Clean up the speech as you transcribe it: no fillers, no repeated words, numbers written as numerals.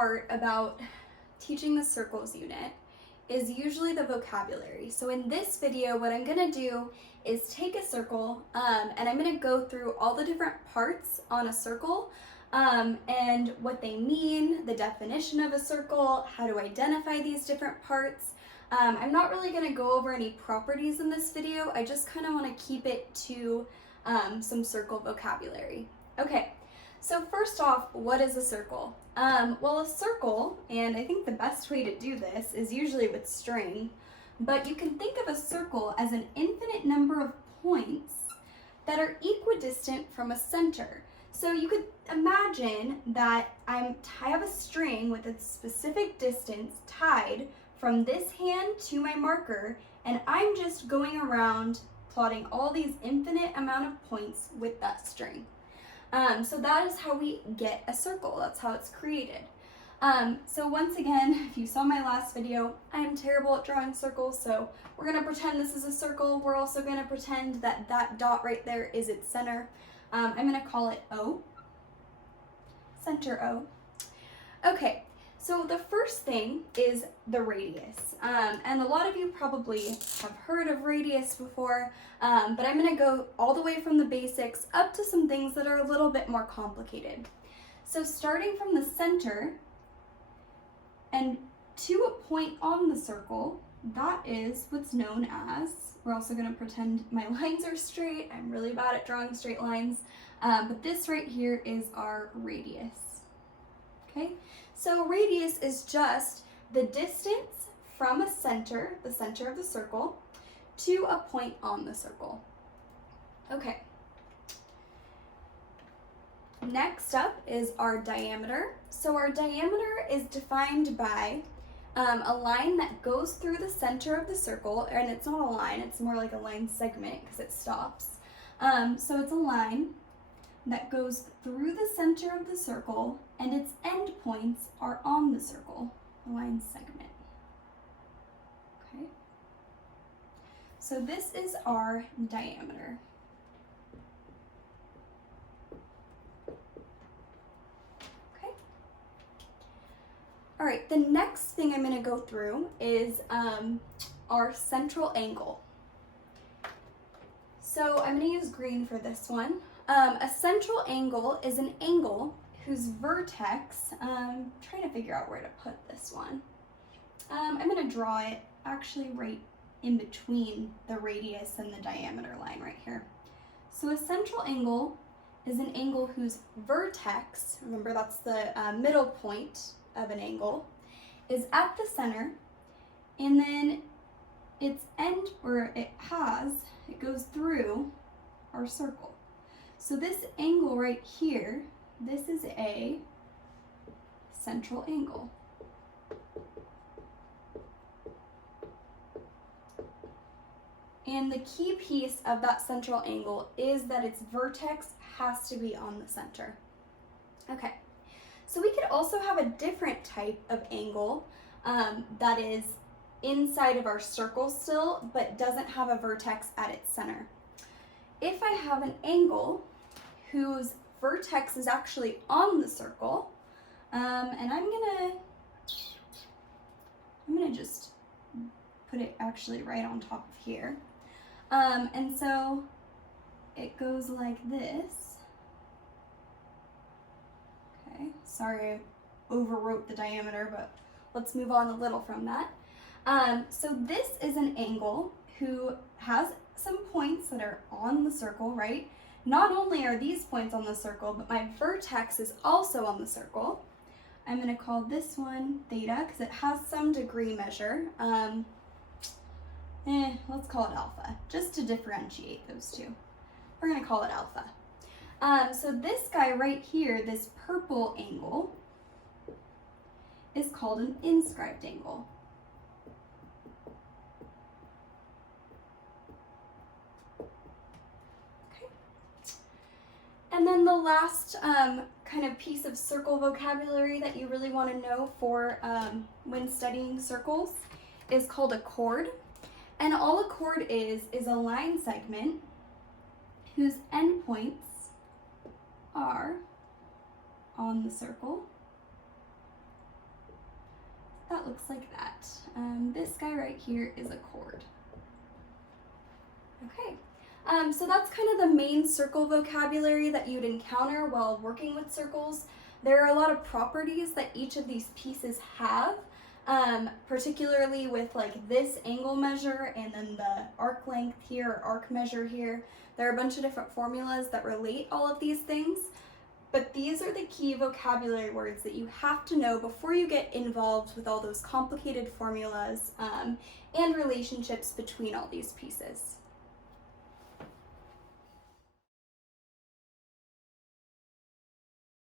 part about teaching the circles unit is usually the vocabulary. So in this video, what I'm gonna do is take a circle and I'm gonna go through all the different parts on a circle and what they mean, the definition of a circle, how to identify these different parts. I'm not really gonna go over any properties in this video. I just kind of wanna keep it to some circle vocabulary. Okay, so first off, what is a circle? Well, a circle, and I think the best way to do this is usually with string, but you can think of a circle as an infinite number of points that are equidistant from a center. So you could imagine that I have a string with a specific distance tied from this hand to my marker, and I'm just going around plotting all these infinite amount of points with that string. So that is how we get a circle. That's how it's created. So once again, if you saw my last video, I'm terrible at drawing circles, so we're going to pretend this is a circle. We're also going to pretend that that dot right there is its center. I'm going to call it O, center O. Okay, so the first thing is the radius. And a lot of you probably have heard of radius before, but I'm going to go all the way from the basics up to some things that are a little bit more complicated. So starting from the center and to a point on the circle, that is what's known as, we're also going to pretend my lines are straight. I'm really bad at drawing straight lines, but this right here is our radius. Okay, so radius is just the distance from a center, the center of the circle, to a point on the circle. Okay. Next up is our diameter. So our diameter is defined by a line that goes through the center of the circle, and it's not a line, it's more like a line segment because it stops. So it's a line that goes through the center of the circle, and its endpoints are on the circle, a line segment. Okay. So this is our diameter. Okay. All right, the next thing I'm going to go through is our central angle. So I'm going to use green for this one. A central angle is an angle whose vertex, I'm trying to figure out where to put this one. I'm going to draw it actually right in between the radius and the diameter line right here. So a central angle is an angle whose vertex, remember that's the middle point of an angle, is at the center, and then its end, or it goes through our circle. So this angle right here, this is a central angle. And the key piece of that central angle is that its vertex has to be on the center. Okay, so we could also have a different type of angle that is inside of our circle still, but doesn't have a vertex at its center. If I have an angle whose vertex is actually on the circle, and I'm gonna just put it actually right on top of here. And so it goes like this. Okay, sorry I overwrote the diameter, but let's move on a little from that. So this is an angle who has some points that are on the circle, right? Not only are these points on the circle, but my vertex is also on the circle. I'm going to call this one theta because it has some degree measure. Let's call it alpha, just to differentiate those two. We're going to call it alpha. So this guy right here, this purple angle, is called an inscribed angle. And then the last kind of piece of circle vocabulary that you really want to know for when studying circles is called a chord. And all a chord is a line segment whose endpoints are on the circle that looks like that. This guy right here is a chord. Okay, so that's kind of the main circle vocabulary that you'd encounter while working with circles. There are a lot of properties that each of these pieces have, particularly with like this angle measure and then the arc length here, or arc measure here. There are a bunch of different formulas that relate all of these things, but these are the key vocabulary words that you have to know before you get involved with all those complicated formulas and relationships between all these pieces.